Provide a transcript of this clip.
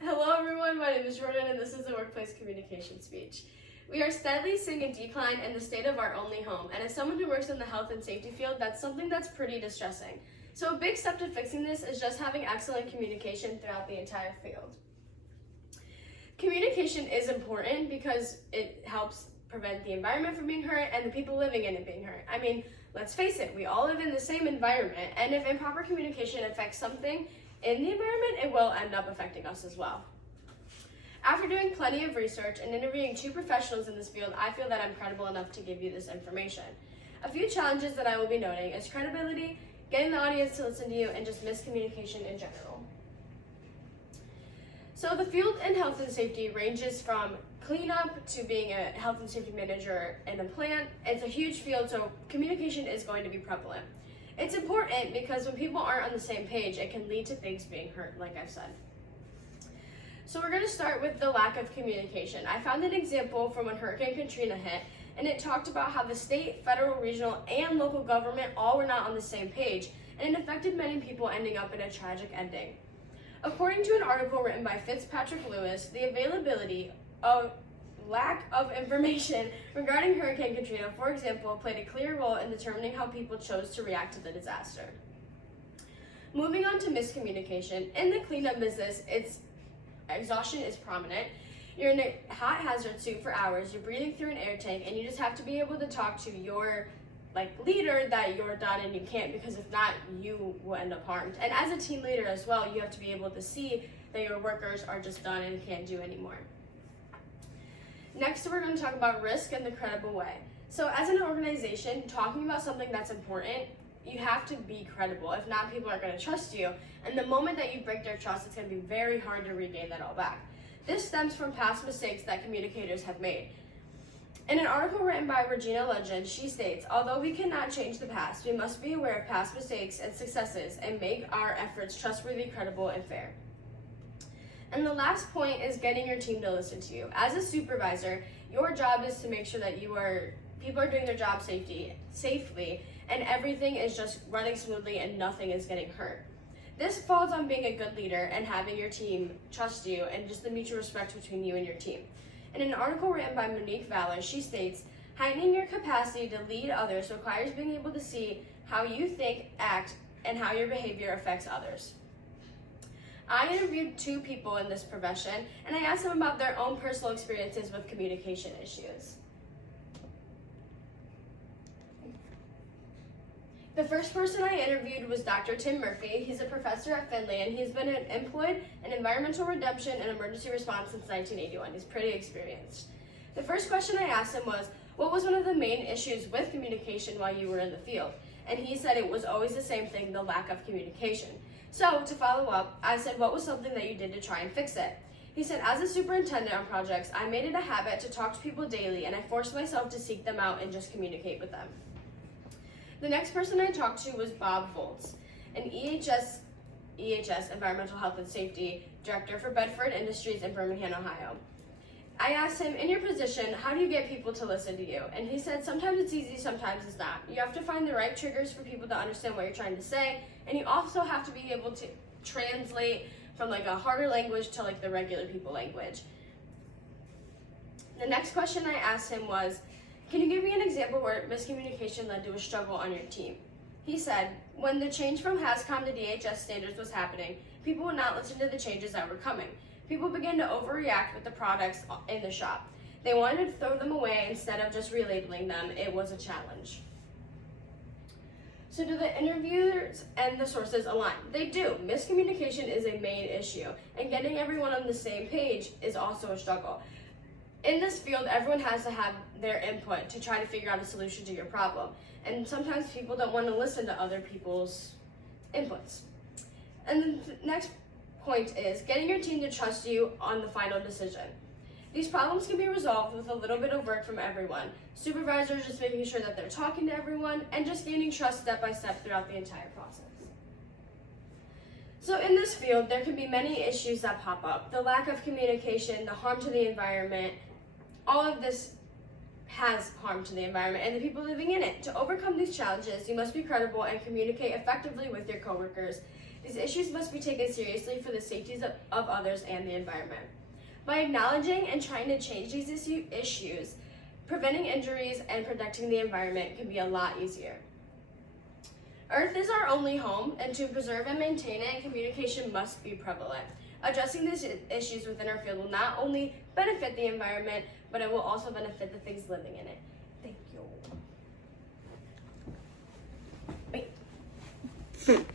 Hello everyone, my name is Jordan and this is the workplace communication speech. We are steadily seeing a decline in the state of our only home, and as someone who works in the health and safety field, that's something that's pretty distressing. So a big step to fixing this is just having excellent communication throughout the entire field. Communication is important because it helps prevent the environment from being hurt and the people living in it being hurt. I mean, let's face it, we all live in the same environment, and if improper communication affects something in the environment, it will end up affecting us as well. After doing plenty of research and interviewing 2 professionals in this field, I feel that I'm credible enough to give you this information. A few challenges that I will be noting is credibility, getting the audience to listen to you, and just miscommunication in general. So the field in health and safety ranges from cleanup to being a health and safety manager in a plant. It's a huge field, so communication is going to be prevalent. It's important because when people aren't on the same page, it can lead to things being hurt, like I've said. So we're going to start with the lack of communication. I found an example from when Hurricane Katrina hit, and it talked about how the state, federal, regional, and local government all were not on the same page, and it affected many people, ending up in a tragic ending. According to an article written by Fitzpatrick Lewis, the availability of lack of information regarding Hurricane Katrina, for example, played a clear role in determining how people chose to react to the disaster. Moving on to miscommunication, in the cleanup business, exhaustion is prominent. You're in a hot hazard suit for hours, you're breathing through an air tank, and you just have to be able to talk to your leader that you're done and you can't, because if not, you will end up harmed. And as a team leader as well, you have to be able to see that your workers are just done and can't do anymore. Next, we're going to talk about risk in the credible way. So as an organization, talking about something that's important, you have to be credible. If not, people aren't going to trust you. And the moment that you break their trust, it's going to be very hard to regain that all back. This stems from past mistakes that communicators have made. In an article written by Regina Legend, she states, although we cannot change the past, we must be aware of past mistakes and successes and make our efforts trustworthy, credible, and fair. And the last point is getting your team to listen to you. As a supervisor, your job is to make sure that people are doing their job safely, and everything is just running smoothly and nothing is getting hurt. This falls on being a good leader and having your team trust you and just the mutual respect between you and your team. In an article written by Monique Valor, she states, heightening your capacity to lead others requires being able to see how you think, act, and how your behavior affects others. I interviewed 2 people in this profession, and I asked them about their own personal experiences with communication issues. The first person I interviewed was Dr. Tim Murphy. He's a professor at Findlay, and he's been employed in environmental redemption and emergency response since 1981. He's pretty experienced. The first question I asked him was, what was one of the main issues with communication while you were in the field? And he said it was always the same thing, the lack of communication. So, to follow up, I said, what was something that you did to try and fix it? He said, as a superintendent on projects, I made it a habit to talk to people daily, and I forced myself to seek them out and just communicate with them. The next person I talked to was Bob Volz, an EHS, Environmental Health and Safety Director for Bedford Industries in Birmingham, Ohio. I asked him, in your position, how do you get people to listen to you? And he said, sometimes it's easy, sometimes it's not. You have to find the right triggers for people to understand what you're trying to say, and you also have to be able to translate from a harder language to the regular people language. The next question I asked him was, can you give me an example where miscommunication led to a struggle on your team? He said, when the change from HAZCOM to DHS standards was happening, people would not listen to the changes that were coming. People began to overreact with the products in the shop. They wanted to throw them away instead of just relabeling them. It was a challenge. So do the interviewers and the sources align? They do. Miscommunication is a main issue, and getting everyone on the same page is also a struggle. In this field, everyone has to have their input to try to figure out a solution to your problem. And sometimes people don't want to listen to other people's inputs. And the next point is getting your team to trust you on the final decision. These problems can be resolved with a little bit of work from everyone. Supervisors just making sure that they're talking to everyone and just gaining trust step by step throughout the entire process. So in this field, there can be many issues that pop up. The lack of communication, the harm to the environment, all of this has harm to the environment and the people living in it. To overcome these challenges, you must be credible and communicate effectively with your coworkers. These issues must be taken seriously for the safety of others and the environment. By acknowledging and trying to change these issues, preventing injuries and protecting the environment can be a lot easier. Earth is our only home, and to preserve and maintain it, communication must be prevalent. Addressing these issues within our field will not only benefit the environment, but it will also benefit the things living in it. Thank you. Wait.